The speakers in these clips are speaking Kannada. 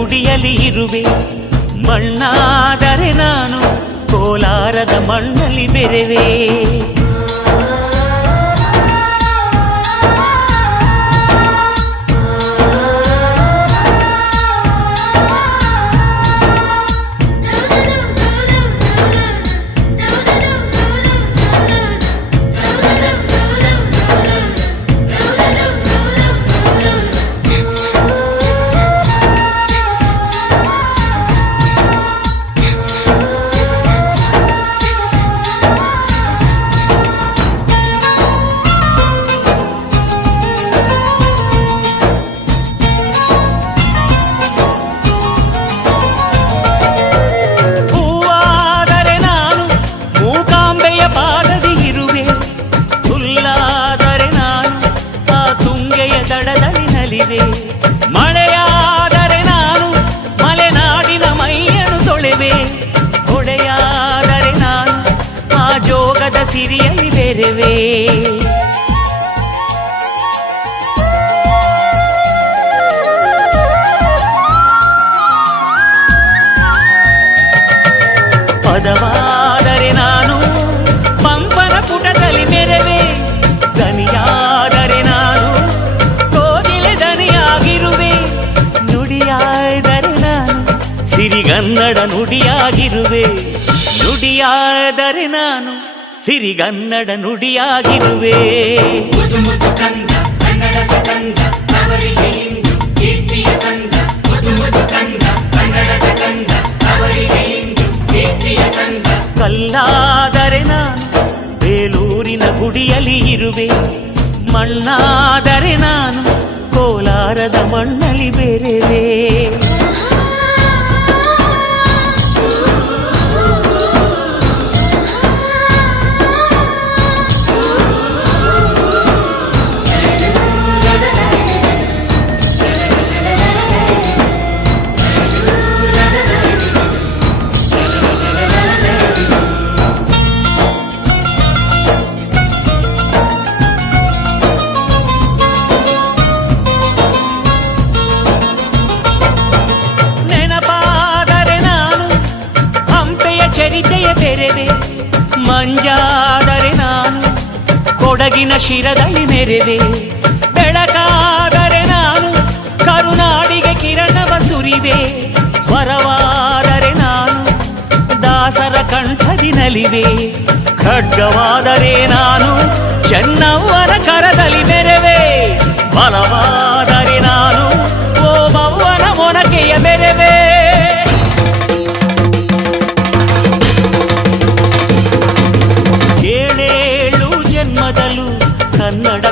ಗುಡಿಯಲ್ಲಿ ಇರುವೆ. ಮಣ್ಣಾದರೆ ನಾನು ಕೋಲಾರದ ಮಣ್ಣಲ್ಲಿ ಬೆರೆವೆ. ನಲಿವೆ ಮಳೆಯಾದರೆ ನಾನು ಮಲೆನಾಡಿನ ಮೈಯನ್ನು ತೊಳೆವೆ. ಹೊಳೆಯಾದರೆ ನಾನು ಆ ಜೋಗದ ಸಿರಿಯಲ್ಲಿ ಸಿರಿಗನ್ನಡ ನುಡಿಯಾಗಿರುವೆ. ನುಡಿಯಾದರೆ ನಾನು ಸಿರಿಗನ್ನಡ ನುಡಿಯಾಗಿರುವೆ. ಕಲ್ಲಾದರೆ ನಾನು ಬೇಲೂರಿನ ಗುಡಿಯಲ್ಲಿ ಇರುವೆ. ಮಣ್ಣಾದರೆ ನಾನು ಕೋಲಾರದ ಮಣ್ಣಲ್ಲಿ ಬೆರೆವೆ. ಹಂಪೆಯ ತೆರೆದೆ. ಮಂಜಾದರೆ ನಾನು ಕೊಡಗಿನ ಶಿರದಲ್ಲಿ ಮೆರೆದೆ ಬೆಳಕಾದರೆ ನಾನು ಕರುನಾಡಿಗೆ ಕಿರಣವ ಸುರಿದೆ. ಸ್ವರವಾದರೆ ನಾನು ದಾಸರ ಕಂಠದಿನಲಿವೆ ಖಡ್ಗವಾದರೆ ನಾನು ಚೆನ್ನವ್ವನ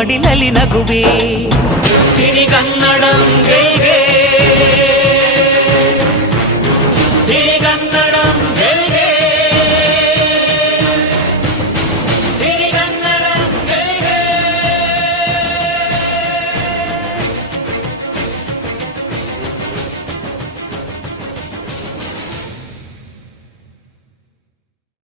ಮಡಿಲಲ್ಲಿ ನಗುವೆ.